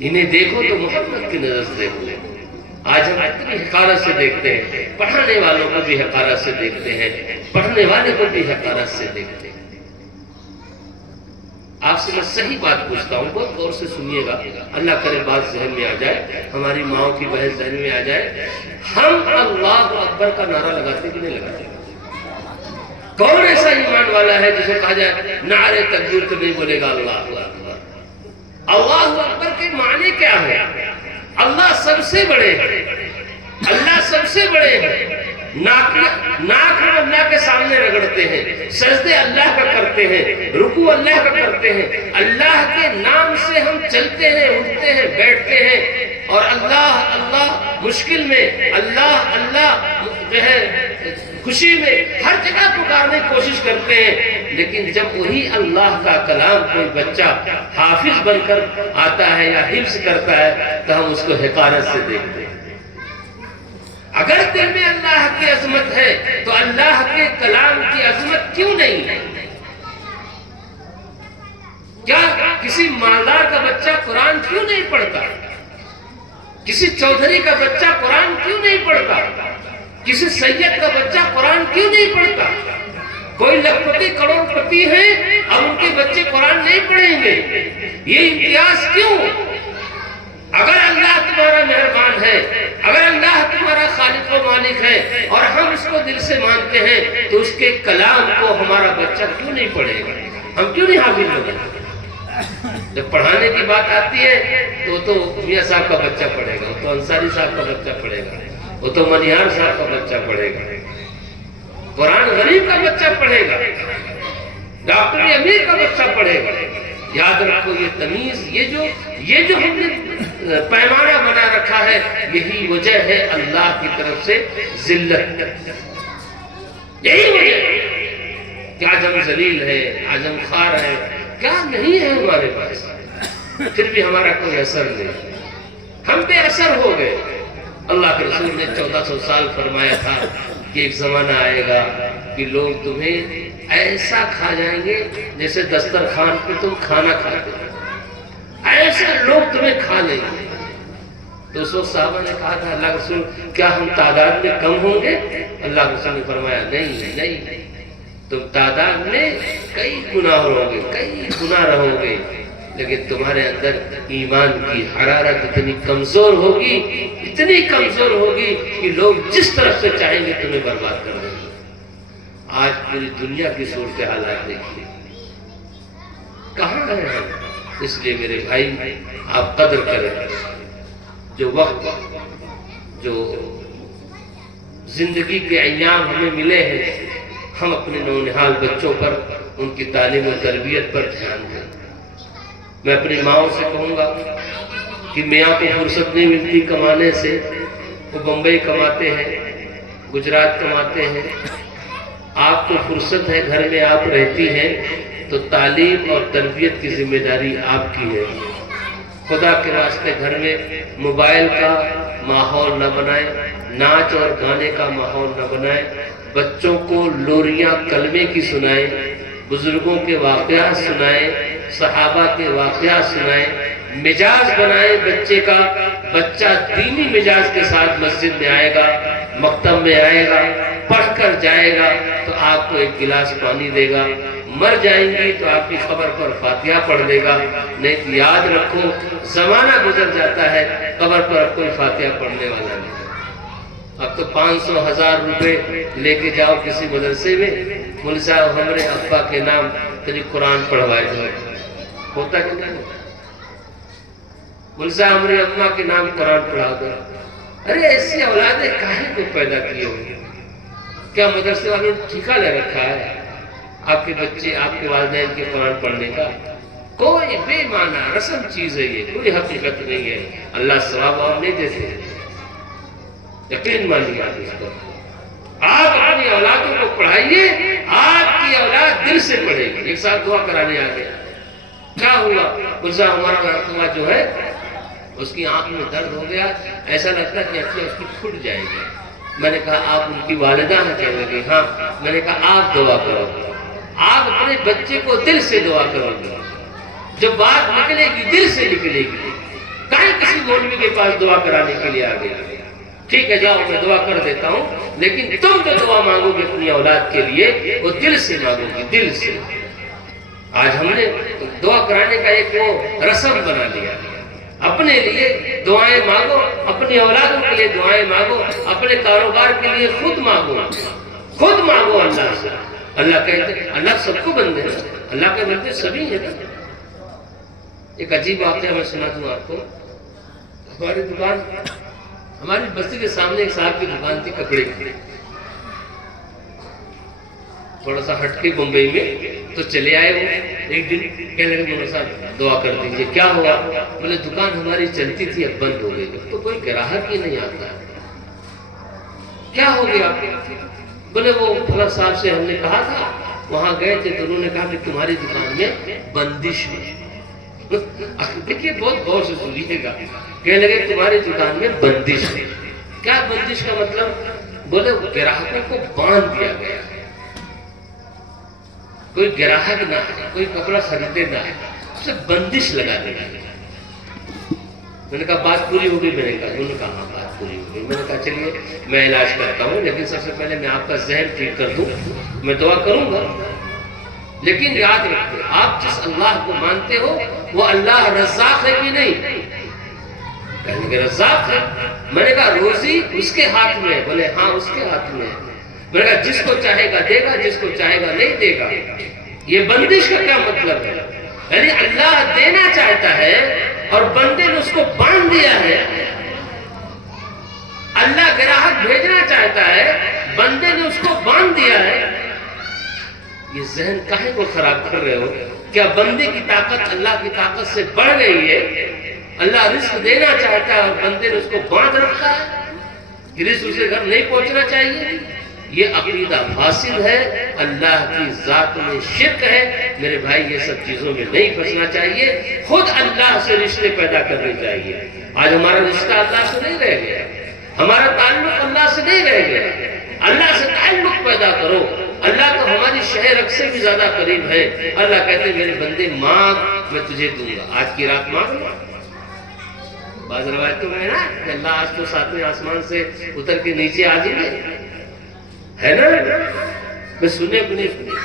انہیں دیکھو تو محبت کی نظر سے دیکھو۔ آج ہم اتنی حقارت سے دیکھتے ہیں، پڑھانے والوں کو بھی حقارت سے دیکھتے ہیں، پڑھنے والے کو بھی حقارت سے دیکھتے ہیں۔ آپ سے میں صحیح بات پوچھتا ہوں، بہت غور سے سنیے گا، اللہ کرے بات ذہن میں آ جائے، ہماری ماؤں کی بحث ذہن میں آ جائے۔ ہم اللہ اکبر کا نعرہ لگاتے کہ نہیں لگاتے؟ کون ایسا ایمان والا ہے جسے کہا جائے نعرے تکبیر تو نہیں بولے گا اللہ اکبر؟ اللہ اکبر کے معنی کیا ہے؟ اللہ سب سے بڑے ہیں، اللہ سب سے بڑے ہیں۔ ناک ہم اللہ کے سامنے رگڑتے ہیں، سجدے اللہ کا کرتے ہیں، رکوع اللہ کا کرتے ہیں، اللہ کے نام سے ہم چلتے ہیں، اٹھتے ہیں، بیٹھتے ہیں، اور اللہ اللہ مشکل میں، اللہ اللہ جو ہے خوشی میں، ہر جگہ پکارنے کی کوشش کرتے ہیں۔ لیکن جب وہی اللہ کا کلام کوئی بچہ حافظ بن کر آتا ہے یا حفظ کرتا ہے تو ہم اس کو حقارت سے دیکھتے ہیں۔ اگر دل میں اللہ کی عظمت ہے تو اللہ کے کلام کی عظمت کیوں نہیں ہے؟ کیا کسی مالدار کا بچہ قرآن کیوں نہیں پڑھتا؟ کسی چودھری کا بچہ قرآن کیوں نہیں پڑھتا؟ کسی سید کا بچہ قرآن کیوں نہیں پڑھتا؟ کوئی لکھپتی کروڑ پتی ہیں اب ان کے بچے قرآن نہیں پڑھیں گے، یہ امتیاز کیوں؟ اگر اللہ تمہارا مہربان ہے، اگر اللہ تمہارا خالق و مالک ہے اور ہم اس کو دل سے مانتے ہیں تو اس کے کلام کو ہمارا بچہ کیوں نہیں پڑھے گا؟ ہم کیوں نہیں حافظ بنے گا؟ جب پڑھانے کی بات آتی ہے تو میاں صاحب کا بچہ پڑھے گا، تو انصاری صاحب کا بچہ پڑھے گا، وہ تو منیار صاحب کا بچہ پڑھے گا، قرآن غریب کا بچہ پڑھے گا، ڈاکٹر امیر کا بچہ پڑھے گا۔ یاد رکھو یہ تمیز، یہ جو ہم نے پیمانہ بنا رکھا ہے، یہی وجہ ہے اللہ کی طرف سے ذلت، یہی وجہ ہے کہ آج ہم ذلیل ہے، آج ہم خوار ہے، کیا نہیں ہے ہمارے پاس، پھر بھی ہمارا کوئی اثر نہیں، ہم بے اثر ہو گئے۔ اللہ کے رسول نے 1400 سال فرمایا تھا کہ ایک زمانہ آئے گا کہ لوگ تمہیں ایسا کھا جائیں گے جیسے دسترخوان پہ تم کھانا کھاتے ہو، ایسا لوگ تمہیں کھا لیں گے۔ تو اس وقت صحابہ نے کہا تھا اللہ رسول کیا ہم تعداد میں کم ہوں گے؟ اللہ رسول نے فرمایا نہیں، تم تعداد میں کئی گنا رہو گے، کئی گنا رہو گے، لیکن تمہارے اندر ایمان کی حرارت اتنی کمزور ہوگی، اتنی کمزور ہوگی کہ لوگ جس طرف سے چاہیں گے تمہیں برباد کر دیں گے۔ آج پوری دنیا کی صورتحالات دیکھیے، کہاں ہیں ہم؟ اس لیے میرے بھائی آپ قدر کریں، جو وقت جو زندگی کے ایام ہمیں ملے ہیں، ہم اپنے نونہال بچوں پر، ان کی تعلیم و تربیت پر دھیان دیں۔ میں اپنی ماؤں سے کہوں گا کہ میاں کو فرصت نہیں ملتی کمانے سے، وہ بمبئی کماتے ہیں، گجرات کماتے ہیں، آپ کو فرصت ہے، گھر میں آپ رہتی ہیں، تو تعلیم اور تربیت کی ذمہ داری آپ کی ہے۔ خدا کے واسطے گھر میں موبائل کا ماحول نہ بنائیں، ناچ اور گانے کا ماحول نہ بنائیں، بچوں کو لوریاں کلمے کی سنائیں، بزرگوں کے واقعات سنائیں، صحابہ کے واقعات سنائیں، مزاج بنائیں بچے کا، بچہ دینی مزاج کے ساتھ مسجد میں آئے گا، مکتب میں آئے گا، پڑھ کر جائے گا تو آپ کو ایک گلاس پانی دے گا، مر جائیں گی تو آپ کی قبر پر فاتحہ پڑھ دے گا۔ نہیں تو یاد رکھو زمانہ گزر جاتا ہے، قبر پر اب کوئی فاتحہ پڑھنے والا نہیں۔ اب تو 500 1000 روپے لے کے جاؤ کسی مدرسے میں، مولوی صاحب ہمارے ابا کے نام تجھے قرآن پڑھوائے جائے، ہوتا کہ نہیں؟ مولوی صاحب ہمارے اماں کے نام قرآن پڑھا دو۔ ارے ایسی اولادیں کاہے کو پیدا کیے ہوئے؟ کیا مدرسے والوں نے ٹھیکہ لے رکھا ہے آپ کے بچے، آپ کے والدین کے قرآن پڑھنے کا؟ کوئی بے معنی رسم چیز ہے یہ، کوئی حقیقت نہیں ہے۔ اللہ ثواب اور نہیں دیتے، یقین مانیے آپ اس پر۔ آپ اپنی اولادوں کو پڑھائیے، آپ کی اولاد دل سے پڑھے گی۔ ایک ساتھ دعا کرانے آ گیا، کیا ہوا؟ بلسا ہمارا لڑکا جو ہے اس کی آنکھ میں درد ہو گیا، ایسا لگتا کہ اچھا اس کی پھٹ جائے گی۔ میں نے کہا آپ ان کی والدہ ہیں؟ کہنے لگی ہاں۔ میں نے کہا آپ دعا کرو، آپ اپنے بچے کو دل سے دعا کرو گے، جب بات نکلے گی دل سے نکلے گی۔ کہیں کسی مولوی کے پاس دعا کرانے کے لیے آ گیا، ٹھیک ہے جاؤ میں دعا کر دیتا ہوں، لیکن تم جو دعا مانگو گے اپنی اولاد کے لیے وہ دل سے مانگو گے، دل سے۔ آج ہم نے دعا کرانے کا ایک وہ رسم بنا لیا، اپنے لیے دعائیں مانگو، اپنی اولادوں کے لیے دعائیں مانگو، اپنے کاروبار کے لیے خود مانگو، خود مانگو اللہ سے۔ اللہ کہتے ہیں اللہ سب کو بندے ہیں، اللہ کے بندے سبھی ہیں۔ ایک عجیب واقعہ میں سنا دوں آپ کو۔ ہماری دکان، ہماری بستی کے سامنے ایک صاحب کی دکان تھی کپڑے کی، تھوڑا سا ہٹ کے بمبئی میں، تو چلے آئے وہ ایک دن، کہنے لگے مولانا صاحب دعا کر دیجیے۔ کیا ہوا؟ بولے دکان ہماری چلتی تھی اب بند ہو گئی، تو کوئی گراہک ہی نہیں آتا۔ کیا ہو گیا؟ بولے وہ فلاں صاحب سے ہم نے کہا تھا، وہاں گئے تھے تو انہوں نے کہا کہ تمہاری دکان میں بندش ہے۔ دیکھیے بہت غور سے سنیے گا، کہنے لگے تمہاری دکان میں بندش ہے۔ کیا بندش کا مطلب؟ بولے گراہکوں کو باندھ دیا گیا، کوئی گراہک نہ ہے، کوئی کپڑا خریدے نہ ہے، اسے بندش لگا دیا گیا۔ میں نے کہا بات پوری ہو گئی؟ میں نے کہا، انہوں نے کہا ہاں بات پوری ہو گئی۔ میں نے کہا چلیے میں علاج کرتا ہوں، لیکن سب سے پہلے میں آپ کا ذہن ٹھیک کر دوں، میں دعا کروں گا، لیکن یاد رکھیں آپ جس اللہ کو مانتے ہو وہ اللہ رزاق ہے کہ نہیں؟ کہنے کہ رزاق ہے۔ میں نے کہا روزی اس کے ہاتھ میں ہے؟ بولے ہاں اس کے ہاتھ میں ہے۔ میں نے کہا جس کو چاہے گا دے گا، جس کو چاہے گا نہیں دے گا۔ یہ بندش کا کیا مطلب ہے؟ یعنی اللہ دینا چاہتا ہے اور بندے نے اس کو باندھ دیا ہے۔ اللہ گراہک بھیجنا چاہتا ہے، بندے نے اس کو باندھ دیا ہے۔ یہ ذہن کاہے کو خراب کر رہے ہو؟ کیا بندے کی طاقت اللہ کی طاقت سے بڑھ گئی ہے؟ اللہ رزق دینا چاہتا ہے اور بندے نے اس کو باندھ رکھا ہے، رزق اسے گھر نہیں پہنچنا چاہیے۔ یہ عقیدہ فاسد ہے، اللہ کی ذات میں شرک ہے۔ میرے بھائی یہ سب چیزوں میں نہیں پھنسنا چاہیے، خود اللہ سے رشتے پیدا کرنے چاہیے۔ آج ہمارا رشتہ اللہ سے نہیں رہ گیا، ہمارا تعلق اللہ سے نہیں رہ گیا، اللہ سے تعلق پیدا کرو. اللہ تو ہماری شہ رگ سے بھی زیادہ قریب ہے. اللہ کہتے ہیں میرے بندے مانگ میں تجھے دوں گا. آج کی رات مانگ. بعض روایتوں میں ہے نا کہ اللہ آج تو 7ویں آسمان سے اتر کے نیچے آ جائے ہے نا. میں سنے کو نہیں سنے.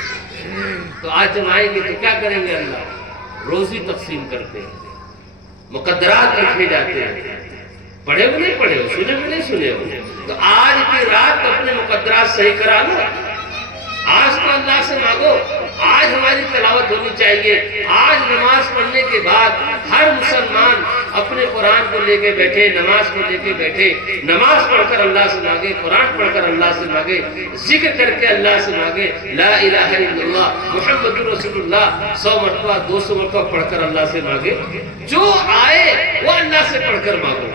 تو آج جب آئیں گے تو کیا کریں گے؟ اللہ روزی تقسیم کرتے ہیں, مقدرات لکھے جاتے ہیں. پڑھے ہو نہیں پڑھے ہو, سنے ہو نہیں سنے ہو. تو آج کی رات اپنے مقدرات صحیح کرا لو. آج تو اللہ سے مانگو. آج ہماری تلاوت ہونی چاہیے. آج نماز پڑھنے کے بعد ہر مسلمان اپنے قرآن کو لے کے بیٹھے, نماز کو لے کے بیٹھے, نماز پڑھ کر اللہ سے مانگے, قرآن پڑھ کر اللہ سے مانگے, ذکر کر کے اللہ سے مانگے. لا الہ الا اللہ محمد رسول اللہ 100 مرتبہ 200 مرتبہ پڑھ کر اللہ سے مانگے. جو آئے وہ اللہ سے پڑھ کر مانگو.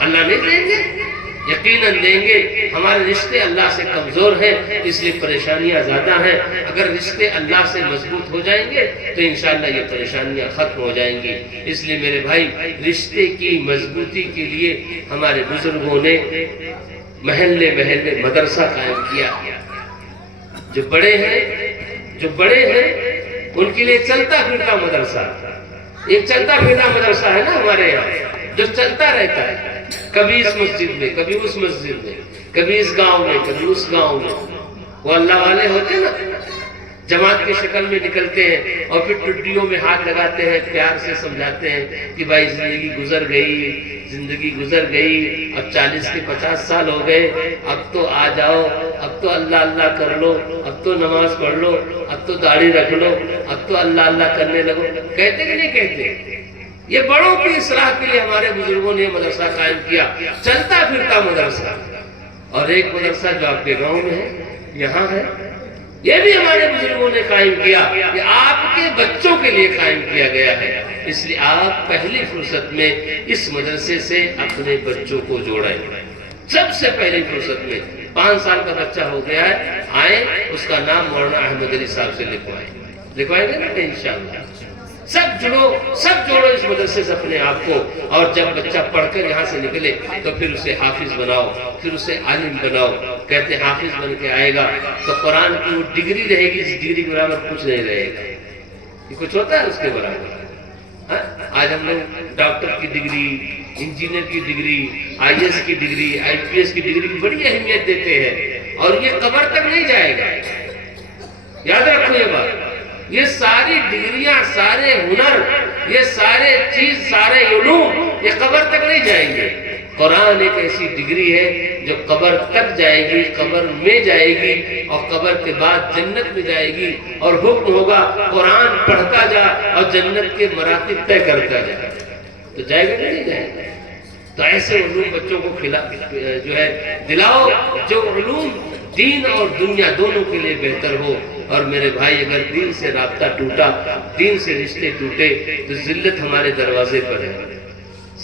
اللہ نہیں دیں گے؟ یقیناً دیں گے. ہمارے رشتے اللہ سے کمزور ہیں, اس لیے پریشانیاں زیادہ ہیں. اگر رشتے اللہ سے مضبوط ہو جائیں گے تو انشاءاللہ یہ پریشانیاں ختم ہو جائیں گی. اس لیے میرے بھائی, رشتے کی مضبوطی کے لیے ہمارے بزرگوں نے محلے محلے مدرسہ قائم کیا. جو بڑے ہیں ان کے لیے چلتا پھرتا مدرسہ. ایک چلتا پھرتا مدرسہ ہے نا ہمارے یہاں, جو چلتا رہتا ہے. کبھی اس مسجد میں, کبھی اس مسجد میں, کبھی اس گاؤں میں, کبھی اس گاؤں میں. وہ اللہ والے ہوتے نا, جماعت کی شکل میں نکلتے ہیں اور پھر ٹڈیوں میں ہاتھ لگاتے ہیں, پیار سے سمجھاتے ہیں کہ بھائی زندگی گزر گئی, اب 40 کے 50 سال ہو گئے, اب تو آ جاؤ, اب تو اللہ اللہ کر لو, اب تو نماز پڑھ لو, اب تو داڑھی رکھ لو, اب تو اللہ اللہ کرنے لگو. کہتے کہ نہیں کہتے؟ یہ بڑوں کی اصلاح کے لیے ہمارے بزرگوں نے مدرسہ قائم کیا, چلتا پھرتا مدرسہ. اور ایک مدرسہ جو آپ کے گاؤں میں ہے, یہاں ہے, یہ بھی ہمارے بزرگوں نے قائم کیا. یہ آپ کے بچوں کے لیے قائم کیا گیا ہے. اس لیے آپ پہلی فرصت میں اس مدرسے سے اپنے بچوں کو جوڑیں. سب سے پہلی فرصت میں 5 سال کا بچہ ہو گیا ہے, آئیں, اس کا نام مولانا احمد علی صاحب سے لکھوائیں گے نا انشاءاللہ. سب جوڑو اس مدرسے سے اپنے آپ کو. اور جب بچہ پڑھ کر یہاں سے نکلے تو پھر اسے حافظ بناؤ, پھر اسے عالم بناؤ. کہتے ہیں حافظ بن کے آئے گا تو قرآن کی وہ ڈگری رہے گی, اس ڈگری کے برابر کچھ نہیں رہے گا. یہ کچھ ہوتا ہے اس کے برابر؟ آج ہم لوگ ڈاکٹر کی ڈگری, انجینئر کی ڈگری, IAS کی ڈگری, IPS کی ڈگری کی بڑی اہمیت دیتے ہیں, اور یہ قبر تک نہیں جائے گا. یاد رکھو یہ بات. یہ ساری ڈگریاں, سارے ہنر, یہ سارے چیز, سارے علوم یہ قبر تک نہیں جائیں گے. قرآن ایک ایسی ڈگری ہے جو قبر تک جائے گی, قبر میں جائے گی, اور قبر کے بعد جنت میں جائے گی. اور حکم ہوگا قرآن پڑھتا جا اور جنت کے مراتب طے کرتا جا. تو جائے گا نہیں جائے گا؟ تو ایسے علوم بچوں کو دلاؤ جو علوم دین اور دنیا دونوں کے لیے بہتر ہو. اور میرے بھائی, اگر دین سے رابطہ ٹوٹا, دین سے رشتے ٹوٹے, تو ذلت ہمارے دروازے پر ہے.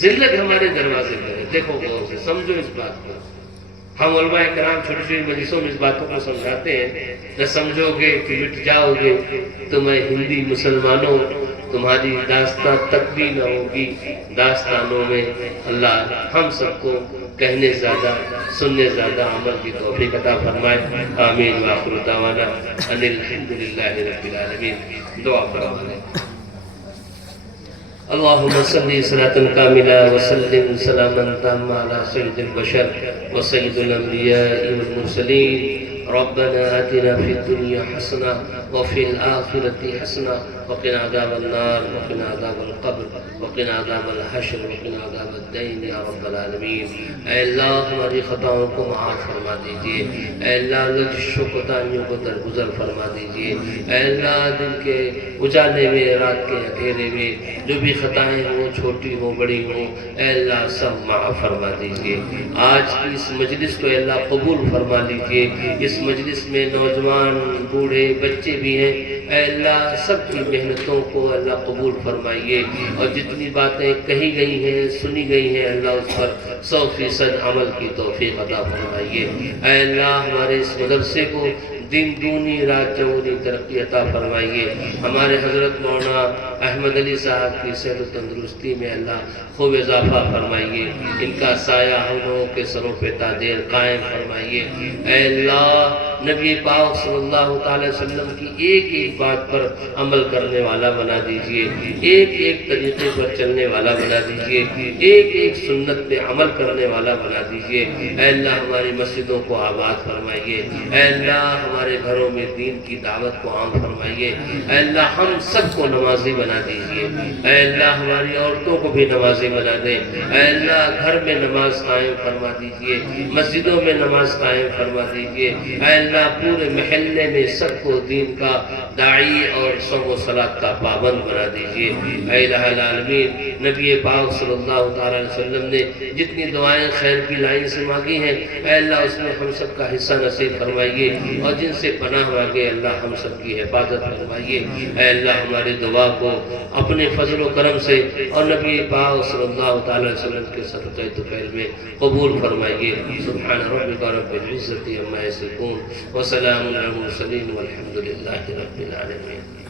ذلت ہمارے دروازے پر ہے. دیکھو غور سے سمجھو اس بات کو. ہم علماء کرام چھوٹی چھوٹی مجلسوں میں اس باتوں کو سمجھاتے ہیں. نہ سمجھو گے کہ مٹ جاؤ گے تو میں ہندی مسلمانوں, تمہاری داستان تک بھی نہ ہوگی. داستانوں میں اللہ ہم سب کو کہنے زیادہ, سننے زیادہ, عمل کی توفیق عطا فرمائے. آمین. وآخر دعوانا ان الحمدللہ رب العالمین. دعا فرمائے. اللهم صل صلاة كاملة وسلم سلاما تاما على سيد البشر وسيد الأنبياء والمرسلين. ربنا آتنا في الدنيا حسنة وفي الآخرة حسنة وقنا عذاب النار وقنا عذاب القبر وقنا عذاب الحشر وقنا عذاب الدين يا رب العالمین. اے اللہ ہماری خطاؤں کو معاف فرما دیجئے. اے اللہ لغزشوں کوتاہیوں کو درگزر فرما دیجئے. اے اللہ دن کے اجالے میں, رات کے اندھیرے میں جو بھی خطائیں ہوں, چھوٹی ہوں بڑی ہوں, اے اللہ سب معاف فرما دیجئے. آج کی اس مجلس کو اے اللہ قبول فرما لیجئے. اس مجلس میں نوجوان, بوڑھے, بچے بھی ہیں. اے اللہ سب کی محنتوں کو اللہ قبول فرمائیے, اور جتنی باتیں کہی گئی ہیں, سنی گئی ہیں, اللہ اس پر 100% عمل کی توفیق عطا فرمائیے. اے اللہ ہمارے اس مدرسے کو دن دونی رات چوگنی ترقی عطا فرمائیے۔ ہمارے حضرت مولانا احمد علی صاحب کی صحت و تندرستی میں اللہ خوب اضافہ فرمائیے، ان کا سایہ ہم لوگوں کے سروں پہ تا دیر قائم فرمائیے۔ اے اللہ نبی پاک صلی اللہ تعالی وسلم کی ایک ایک بات پر عمل کرنے والا بنا دیجئے، ایک ایک طریقے پر چلنے والا بنا دیجئے، ایک ایک سنت پہ عمل کرنے والا بنا دیجئے۔ اے اللہ ہماری مسجدوں کو آباد فرمائیے، اے اللہ ہمارے گھروں میں دین کی دعوت کو عام فرمائیے، اے اللہ ہم سب کو نمازی بنا دیجئے، اے اللہ ہماری عورتوں کو بھی نمازی بنا دے، اے اللہ گھر میں نماز قائم فرما دیجئے، مسجدوں میں نماز قائم فرما دیجئے، اے اللہ پورے محلے میں سب کو دین کا داعی اور صوم و صلاۃ کا پابند بنا دیجئے۔ اے الہ العالمین نبی پاک صلی اللہ تعالی علیہ وسلم نے جتنی دعائیں خیر کی لائن سے مانگی ہیں، اے اللہ اس میں ہم سب کا حصہ نصیب فرمائیے، اور جن سے پناہ مانگے اللہ ہم سب کی حفاظت فرمائیے۔ اے اللہ ہماری دعا کو اپنے فضل و کرم سے اور نبی پاک صلی اللہ تعالی علیہ وسلم کے صدقہ طفیل میں قبول فرمائیے۔ سبحان ربک رب العزت عما یصفون وسلام علی المرسلین والحمد للہ رب العالمین۔